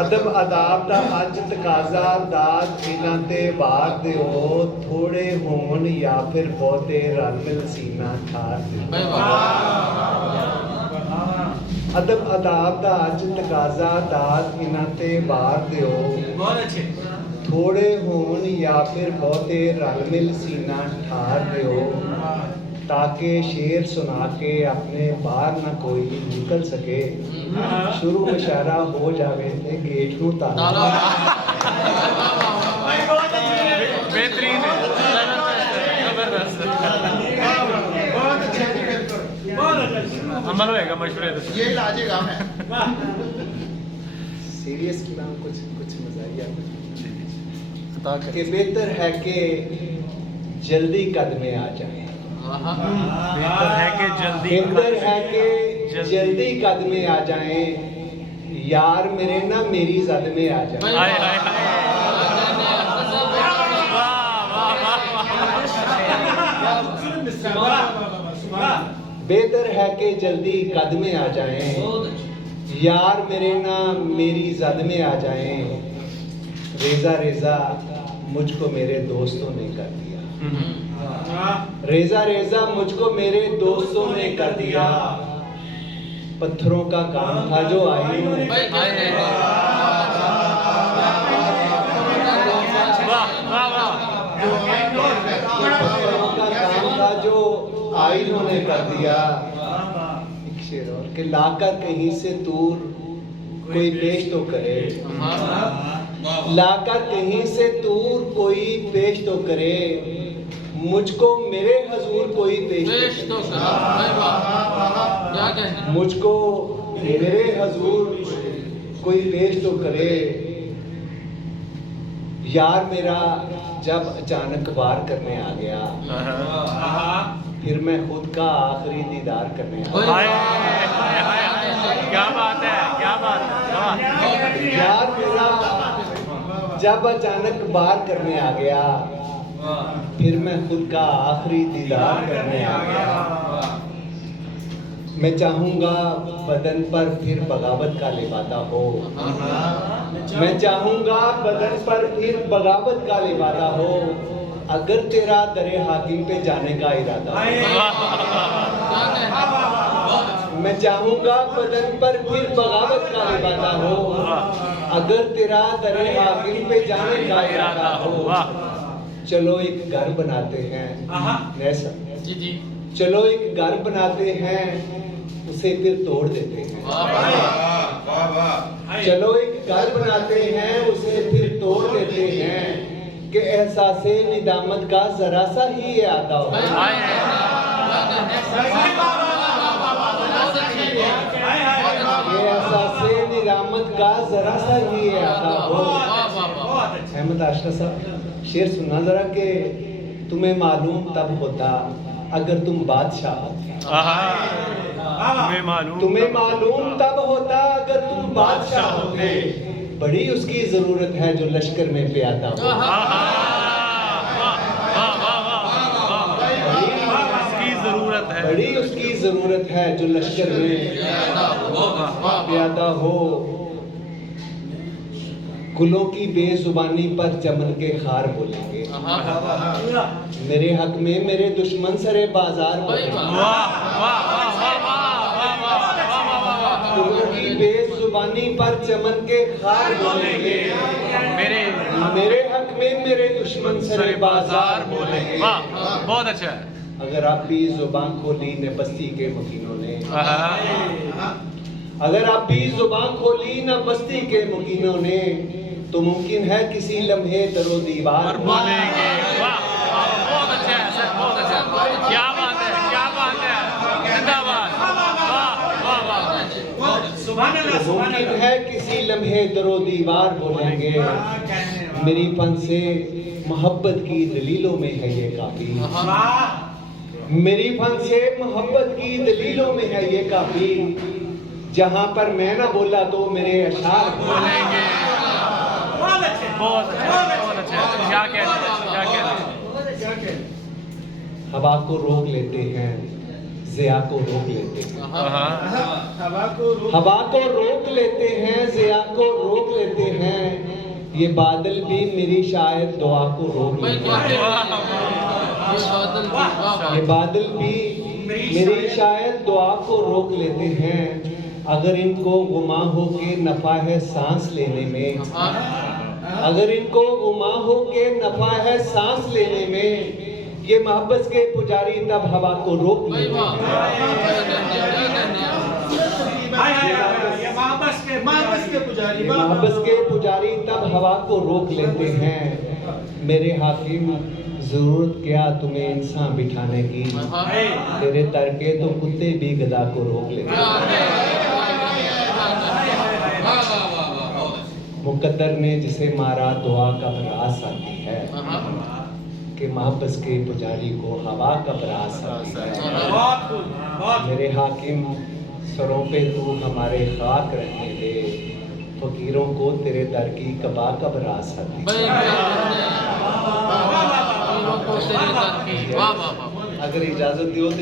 अदब अदाब दा अज तकाजा दाद इन्हां ते वार दिओ थोड़े होण या फिर बहुते रल मिल सीना ठार दिओ। अदब अदाब दा अज तकाजा दाद इन्हां ते वार दिओ बहुत अच्छे थोड़े होण या फिर बहुते रल मिल सीना ठार दिओ ताकि शेर सुना के अपने बाहर ना कोई निकल सके। शुरू इशारा हो जावे ते गेट नूं ताला। बेहतरीन अमल होएगा मशवरे ये लाजेगा मैं सीरियस प्लान कुछ मजाकिया कि बेहतर है कि जल्दी कदमे आ जाए। बेहतर है कि जल्दी कदमे आ जाएं यार मेरे ना मेरी जद में आ जाए। बेहतर है कि जल्दी कदमे आ जाएं यार मेरे ना मेरी जद में आ जाएं। रेजा रेजा मुझको मेरे दोस्तों ने कर दिया। रेजा रेजा मुझको मेरे दोस्तों ने कर दिया। पत्थरों का काम था जो आई पत्थरों का काम था जो आईनों ने कर दिया। एक शेर और कि लाकर कहीं से दूर कोई पेश तो करे। लाकर कहीं से दूर कोई पेश तो करे। मुझको मेरे हजूर कोई पेश तो करे। मुझको मेरे हजूर कोई पेश तो करे। यार मेरा जब अचानक वार करने आ गया फिर मैं खुद का आखिरी दीदार करने आ गया। क्या बात है क्या बात है। यार मेरा जब अचानक वार करने आ गया फिर मैं खुद का आखिरी दीदार करने आ गया। मैं चाहूंगा बदन पर फिर बगावत का लिबादा हो। मैं चाहूंगा बदन पर फिर बगावत का लिबादा हो अगर तेरा दरे हाकिम पे जाने का इरादा हो। मैं चाहूंगा बदन पर फिर बगावत का लिबादा हो अगर तेरा दरे हाकिम पे जाने का इरादा हो। चलो एक घर बनाते हैं जी। चलो एक घर बनाते हैं उसे फिर तोड़ देते हैं। चलो एक घर बनाते हैं उसे फिर तोड़ देते हैं कि एहसासे निदामत का जरा सा ही यादा हो। एहसासे निदामत का जरा सा ही यादा हो। अहमद आशरा साहब शेर सुनना जरा कि तुम्हें मालूम तब होता अगर तुम बादशाह होते। तुम्हें मालूम तब होता अगर तुम बादशाह होते। बड़ी उसकी जरूरत है जो लश्कर में प्यादा हो। बड़ी उसकी जरूरत है जो लश्कर में प्यादा हो। गुलों की बेजुबानी पर चमन के खार बोलेंगे। मेरे हक में मेरे दुश्मन सरे बाजार बोलेंगे। गुलों की बेजुबानी पर चमन के खार बोलेंगे। मेरे हक में मेरे दुश्मन सरे बाजार बोलेंगे। बहुत अच्छा है। अगर आप भी जुबान खोली न बस्ती के मुकीनों ने। अगर आप भी जुबान खोली न बस्ती के मुकीनों ने तो मुमकिन है किसी लम्हे दरो दीवार बोलेंगे। बहुत अच्छा है सर बहुत अच्छा। क्या बात है क्या बात है। जिंदाबाद। मुमकिन है किसी लम्हे दरो दीवार बोलेंगे। मेरी फन से मोहब्बत की दलीलों में है ये काफी। मेरी फन से मोहब्बत की दलीलों में है ये काफी। जहां पर मैं ना बोला तो मेरे अशार बोलेंगे। बहुत अच्छा क्या कहते हैं। हवा को रोक लेते हैं ज़िया को रोक लेते हैं। हवा को रोक लेते हैं ज़िया को रोक लेते ये बादल भी मेरी शायद दुआ को रोक लेते हैं। ये बादल भी मेरी शायद दुआ को रोक लेते हैं। अगर इनको गुमा हो के नफा है सांस लेने में, अगर इनको गुमा हो के नफा है सांस लेने में, ये मोहब्बत के पुजारी तब हवा को रोक लेते हैं। मोहब्बत के पुजारी तब हवा को रोक लेते हैं। मेरे हाकिम जरूरत क्या तुम्हें इंसान बिठाने की, तेरे तरके तो कुत्ते भी गधा को रोक लेते हैं। मुकद्दर ने जिसे मारा दुआ का रास आती है, कि मोहब्बत के पुजारी को हवा का रास आती है। मेरे हाकिम सरों पे तू हमारे खाक रहने दे, फकीरों को तेरे दर की कबा कब रास आती है। अगर इजाजत दियो तो